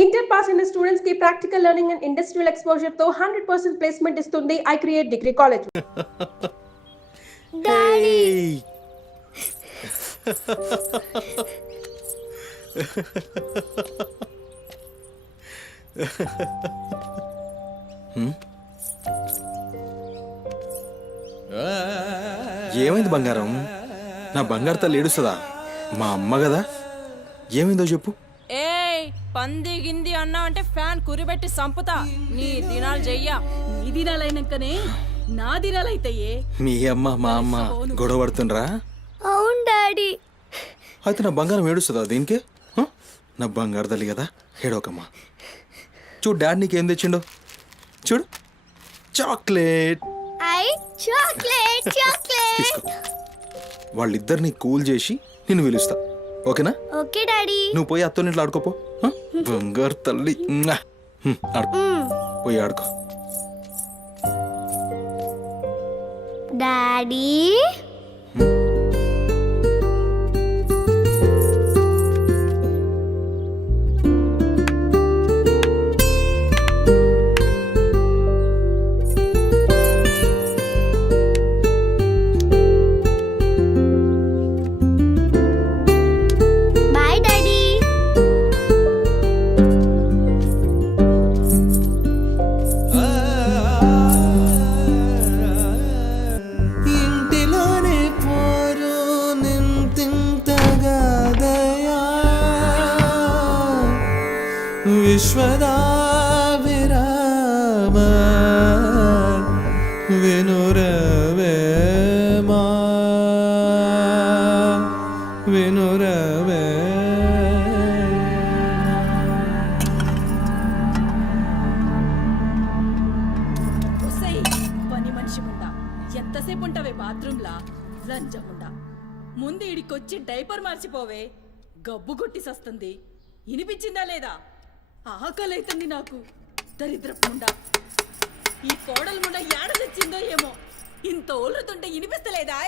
Inter pass అయిన students కి practical learning and industrial exposure తో 100% ప్లేస్మెంట్ ఇస్తుంది I create degree college. Daddy ఏమైంది బంగారం? నా బంగారు తల్లి ఏడుస్తుందా? మా అమ్మ కదా, ఏమైందో చెప్పు. ఏయ్ పంది గింది అన్నా అంటే ఫ్యాన్ కురిబెట్టి సంపుతా. నీ దినాలు చెయ్యా. నీ దినాలైనాకనే నా దినాలైతాయే. మీ అమ్మ మా అమ్మ గొడవ పడుతుండ్రా? అవును డాడీ. అయితే నా బంగారం ఏడుస్తుందా దీనికి? నా బంగారు తల్లి కదా, ఏడోకమ్మా. చూడు డాడీ నీకేం తెచ్చిండో చూడు. చాక్లెట్. Chocolate chocolate. తీసుకో. వాళ్ళిద్దరిని కూల్ చేసి నిన్ను పిలుస్తా, ఓకేనా? Okay daddy. నువ్వు పోయి అత్తోని ఇంట్లో ఆడుకోపో. బంగారు తల్లి ఆడుకో, పోయి ఆడుకో. Daddy bye daddy. ఇంటిలోనే పోరు నింతింతగా దయా విశ్వదా విరామ వినురవేమా వినురవే. ఒసేయ్ పని మనిషి ముండా ఎంతసేపు ఉంటావే బాత్రూంలా? లంజముండా ముందు ఇడికొచ్చి డైపర్ మార్చిపోవే. గబ్బు కొట్టి సస్తుంది. వినిపించిందా లేదా? ఆకలైతుంది నాకు. దరిద్రపు ముండా, ఈ కోడలు ముండా ఏడ తెచ్చిందో ఏమో. ఇంత ఓలుతుంటే వినిపిస్తలేదా?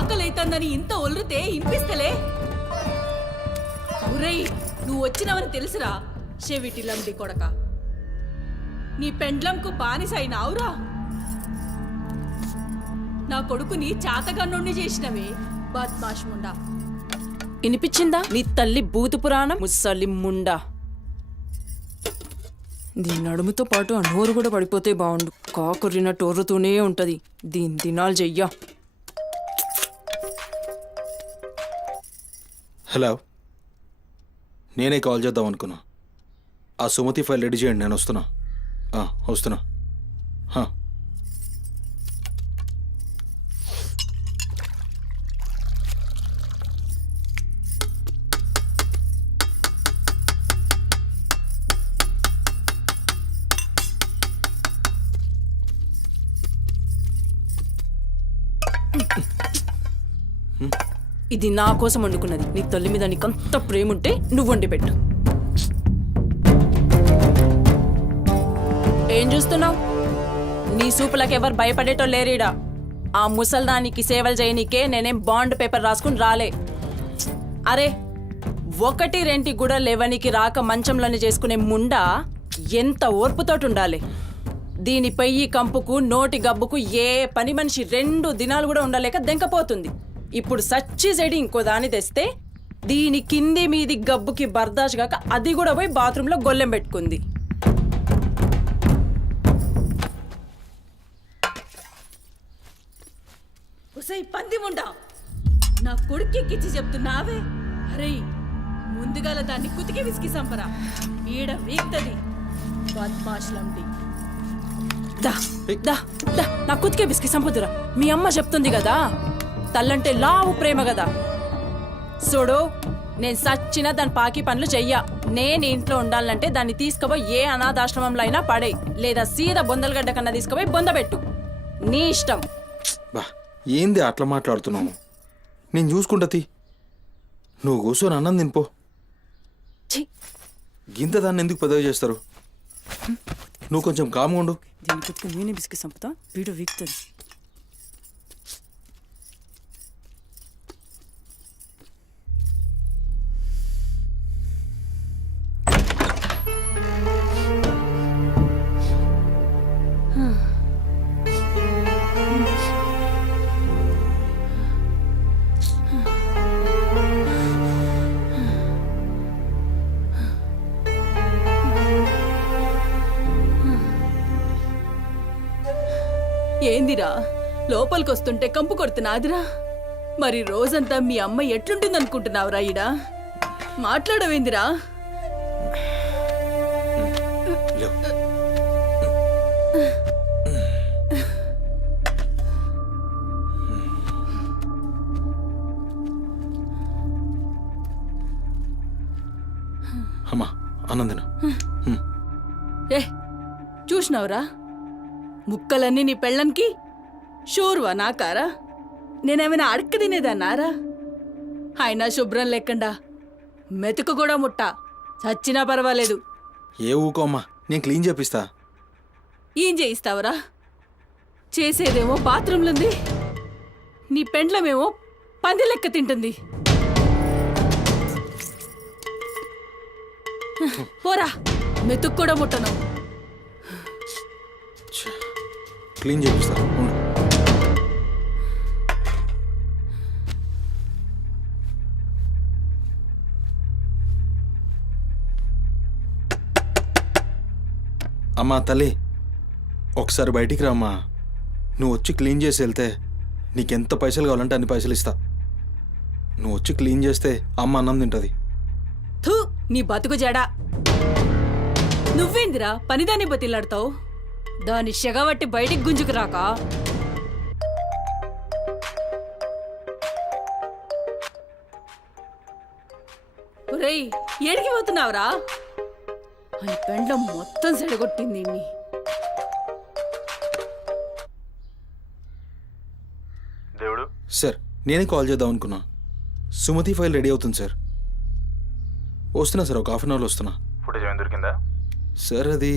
ఆకలైతుందని ఇంత ఒల్లుతే వినిపిస్తలే. ఒరేయ్ నువ్వు వచ్చినవని తెలుసురా చెవిటి లండి కొడక. నీ పెండ్లంకు బానిసైనావురా. నా కొడుకుని చాతగన్నుండి చేసినవే బద్మాష్ ముండా. వినిపించిందా నీ తల్లి బూతు పురాణం? ముసలి ముండా, దీని నడుముతో పాటు ఆ నోరు కూడా పడిపోతే బాగుండు. కాకురినట్టు ఒర్రుతూనే ఉంటది. దీని దినాలు చెయ్యా. హలో, నేనే కాల్ చేద్దాం అనుకున్నా. ఆ సుమతి ఫైల్ రెడీ చేయండి, నేను వస్తున్నా. వస్తున్నా. ఇది నా కోసం వండుకున్నది. నీ తల్లి మీద నీకంత ప్రేమ ఉంటే నువ్వు వండి పెట్టు. ఏం చూస్తున్నావు? నీ సూపులకు ఎవరు భయపడేటో లేరీడా. ఆ ముసల్దానికి సేవలు చేయనీకే నేనేం బాండ్ పేపర్ రాసుకుని రాలే. అరే, 1-2 కూడా లేవనికి రాక మంచంలోనే చేసుకునే ముండా ఎంత ఓర్పుతోటి ఉండాలి. దీని పెయ్యి కంపుకు నోటి గబ్బుకు ఏ పని మనిషి 2 దినాలు కూడా ఉండలేక దెంకపోతుంది. ఇప్పుడు సచ్చి చెడి ఇంకో దాన్ని తెస్తే దీని కింది మీది గబ్బుకి బర్దాష్ కాక అది కూడా పోయి బాత్రూంలో గొల్లెం పెట్టుకుంది. ఒసేయ్ పంది ముండా, నా కొడుకెక్కిచ్చి చెప్తున్నావే. అరే ముందుగాల దాన్ని కుతికి విసికి సంపరా. ఈడ వీక్తది బద్మాష్లండి. దా దా దా నా కుతికే బిస్కి సంపుతురా. మీ అమ్మ చెప్తుంది కదా, తల్లంటే లావు ప్రేమ కదా. చూడు, నేను సచ్చిన దాని పాకి పనులు చెయ్యా. నేను ఇంట్లో ఉండాలంటే దాన్ని తీసుకుపోయి ఏ అనాథాశ్రమంలో అయినా పడే, లేదా సీదా బొందలగడ్డ కన్నా తీసుకుపోయి బొందబెట్టు. నీ ఇష్టం. బా ఏంది అట్లా మాట్లాడుతున్నావు? నేను చూసుకుంటా తీ. నువ్వు కూర్చొని అన్నం తినిపో. ఛీ, గింత దాన్ని ఎందుకు పెద్దగా చేస్తారు? నువ్వు కొంచెం కామ్గా ఉండు. దీని కుట్టుకుని నేనే బిస్కి సంపుతా, వీడియో వీక్తుంది. ఏందిరా లోపలికొస్తుంటే కంపు కొడుతున్నాదిరా? మరి రోజంతా మీ అమ్మ ఎట్లుంటుందనుకుంటున్నావురా ఈడ? మాట్లాడవేందిరా? లేవు. అమ్మా అన్నం తిను. ఏ చూసినావురా? ముక్కలన్నీ నీ పెళ్ళన్కి షూర్వా నాకారా? నేనేమైనా అడక్క తినేదన్నారా? అయినా శుభ్రం లేకుండా మెతుకు కూడా ముట్ట చచ్చినా పర్వాలేదు. ఏ ఊకో అమ్మా, నేను క్లీన్ చేపిస్తా. ఏం చేయిస్తావురా? చేసేదేమో బాత్రూంలుంది, నీ పెండ్లమేమో పంది లెక్క తింటుంది. పోరా, మెతుకు కూడా ముట్టను. క్లీన్ చేపిస్తా ఉండు. అమ్మా తల్లి, ఒకసారి బయటికి రామ్మా. నువ్వు వచ్చి క్లీన్ చేసి వెళ్తే నీకెంత పైసలు కావాలంటే అన్ని పైసలు ఇస్తా. నువ్వు వచ్చి క్లీన్ చేస్తే అమ్మ అన్నం తింటుంది. థూ, నీ బతుకు జడా. నువ్వేందిరా పనిదాన్ని బతిలాడతావు? దాని షెగవట్టి బయటికి గుంజుకు రాక. ఒరేయ్, ఏడికి పోతున్నావురా? అని పెండ్లం మొత్తం సెడగొట్టింది ఇన్ని. దేవుడు సార్, నేనే కాల్ చేద్దాం అనుకున్నా. సుమతి ఫైల్ రెడీ అవుతుంది సార్. వస్తున్నా సార్, ఒక 1/2 అవర్లో వస్తున్నా. ఫుటేజ్ ఏమైనా దొరికిందా? సార్ అది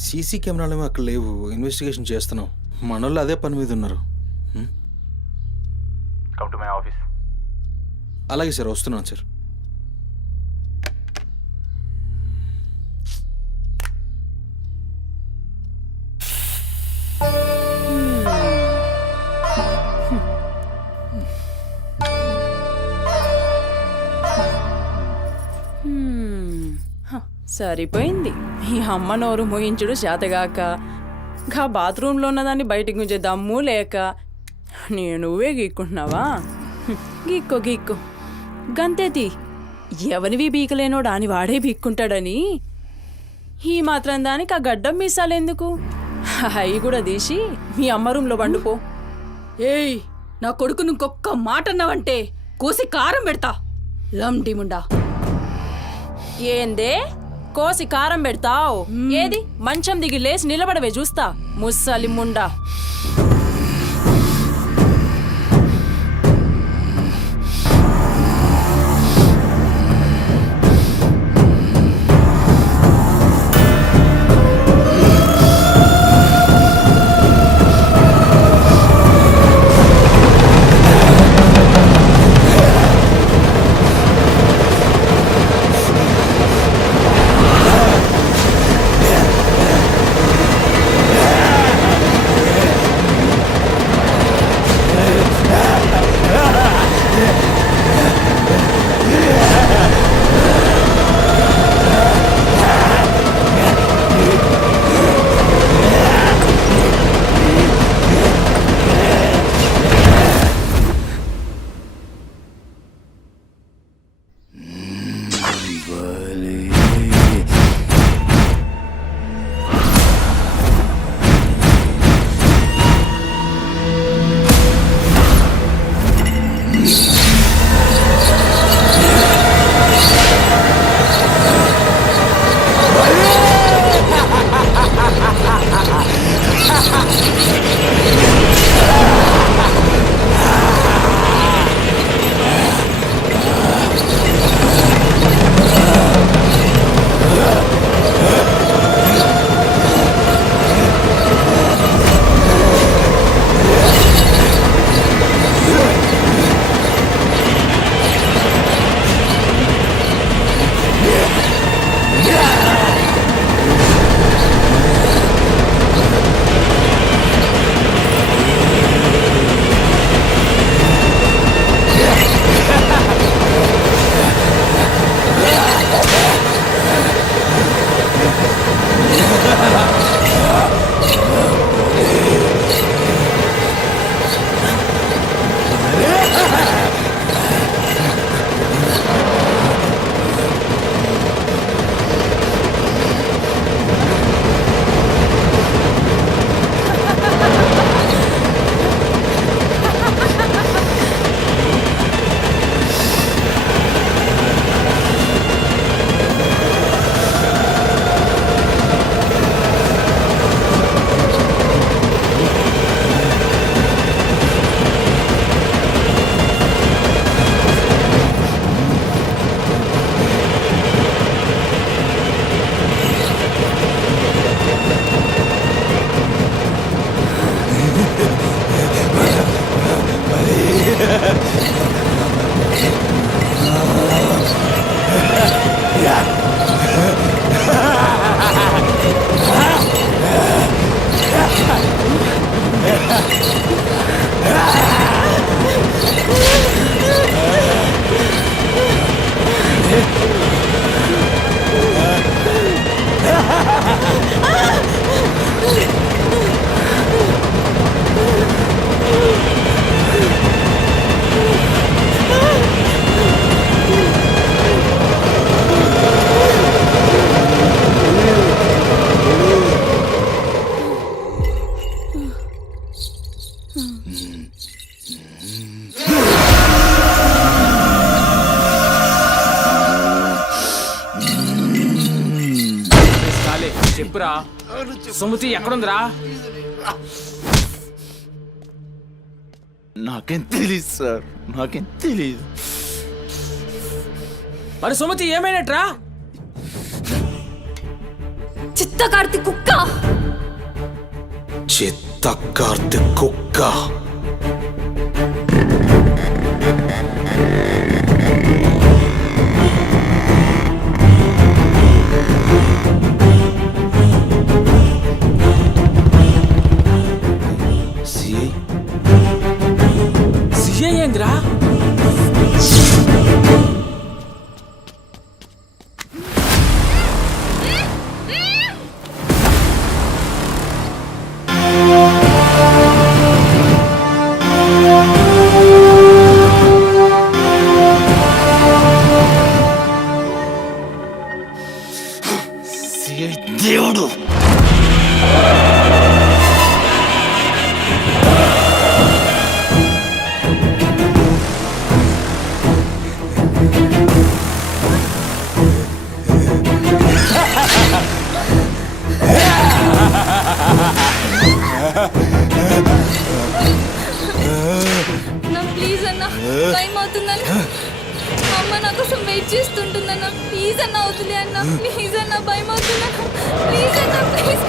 సీసీ కెమెరాలు అక్కడ లేవు, ఇన్వెస్టిగేషన్ చేస్తున్నాం. మనోళ్ళు అదే పని మీద ఉన్నారు. Come to my office. అలాగే సార్, వస్తున్నాను సార్. సరిపోయింది. ఈ అమ్మ నోరు మోయించుడు చేతగాక, గా బాత్రూంలో ఉన్నదాన్ని బయటికి గుంజే దమ్ము లేక నువ్వే గీక్కుంటున్నావా? గీక్కో గీక్కో, గంతేతి. ఎవరివి బీకలేనోడు అని వాడే బీక్కుంటాడని ఈ మాత్రం దానికి ఆ గడ్డం మీసాలెందుకు? అవి కూడా తీసి మీ అమ్మ రూంలో పండుకో. ఏయ్, నా కొడుకు ఇంకొక్క మాట అన్నావంటే కోసి కారం పెడతా. లండిముండా. ఏందే కోసి కారం పెడతావు? ఏది మంచం దిగి లేచి నిలబడవే చూస్తా, ముస్సలి ముండా. చాలే చెప్పురా, సుమతి ఎక్కడుందిరా? నాకేం తెలీదు సార్, నాకేం తెలీదు. మరి సుమతి ఏమైనట్రా? చిత్త కార్తీ కుక్క. చిత్త కార్తిక్ కుక్క. సిఐ సిఐ ఏందిరా? సిఐ దేవుడు. నా ప్లీజ్ అన్న, టైం అవుతుందన్న. మా అమ్మ నా కోసం వెయిట్ చేస్తుంటుందన్న. ప్లీజ్ అన్న అవుతుంది అన్న, ప్లీజ్ అన్న, భయం అవుతుందన్న. ప్లీజ్ అన్న, ప్లీజ్.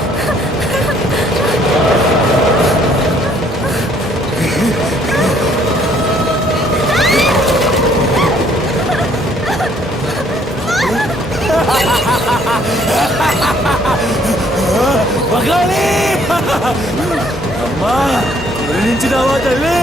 పగాలి అమ్మా, గురించినావా తల్లి?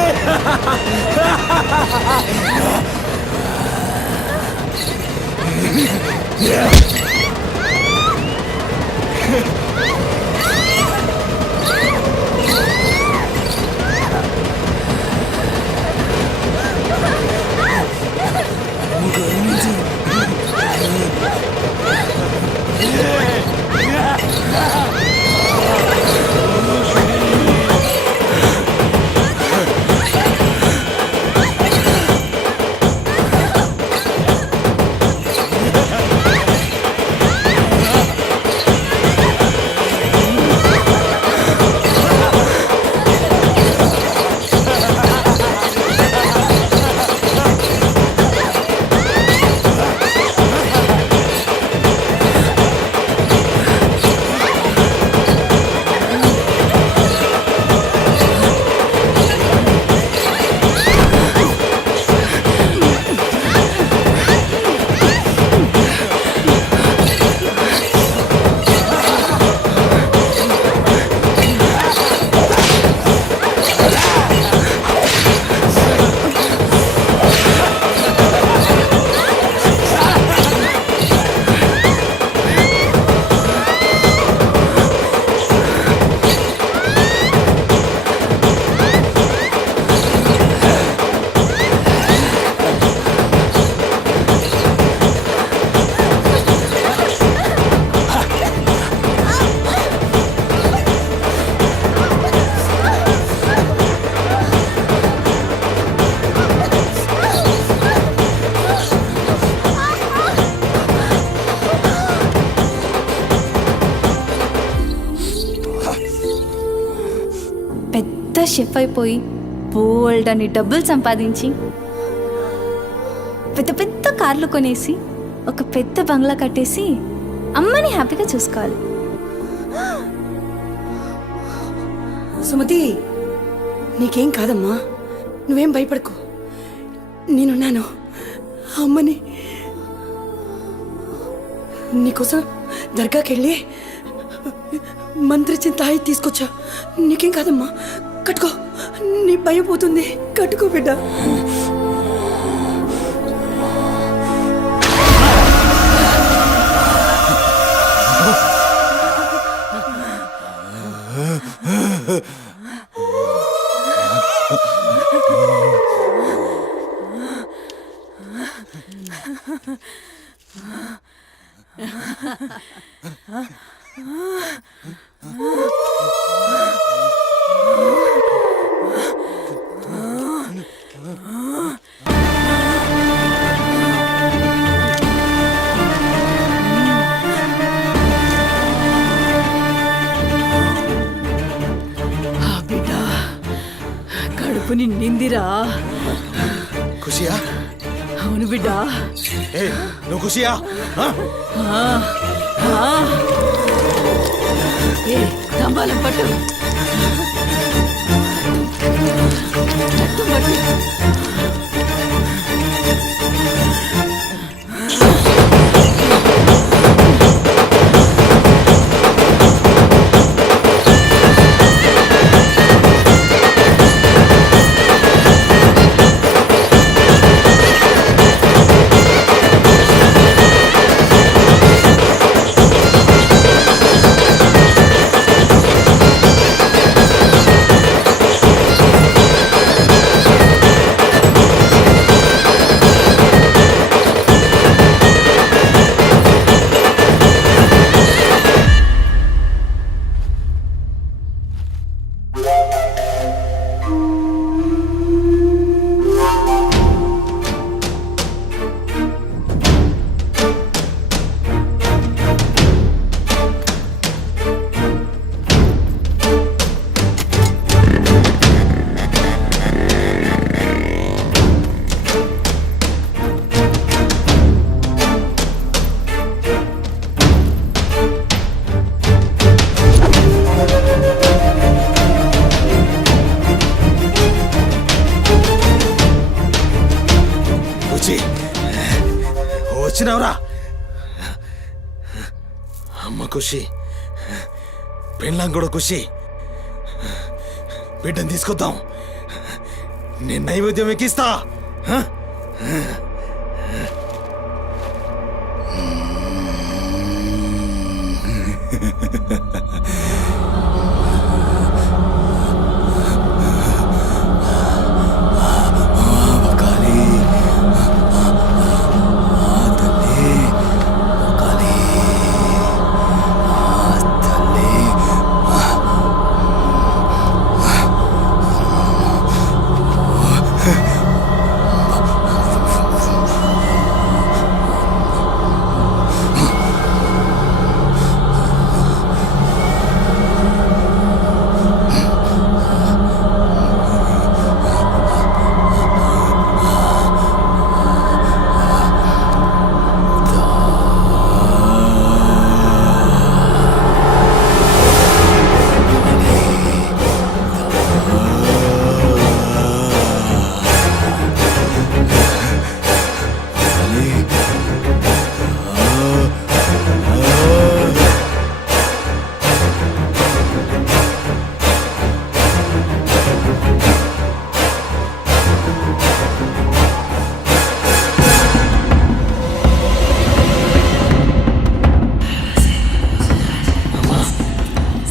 షెఫ్ అయిపోయి బోల్డ్ అని డబ్బులు సంపాదించి పెద్ద పెద్ద కార్లు కొనేసి ఒక పెద్ద బంగ్లా కట్టేసి అమ్మని హ్యాపీగా చూసుకోవాలి. సుమతి, నీకేం కాదమ్మా, నువ్వేం భయపడకు, నేనున్నాను. అమ్మని నీకోసం దర్గాకెళ్ళి మంత్రిచ్చిన తాయి తీసుకొచ్చా. నీకేం కాదమ్మా, కట్టుకో, నీ భయం పోతుంది. కట్టుకో బిడ్డ. కడుపు నిందిరా. ఖుషియా? అవును బిడ్డ. ఏ నువ్వు ఖుషియా? ఏ తంబాలం పట్టు. రక్తం పట్టు. వచ్చినావురా? అమ్మ ఖుషి, పెళ్ళాం కూడా ఖుషి. బిడ్డను తీసుకొద్దాం, నేను నైవేద్యం ఎక్కిస్తా.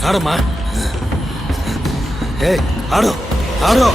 ఆడమ్మా, ఏ ఆడు ఆడు.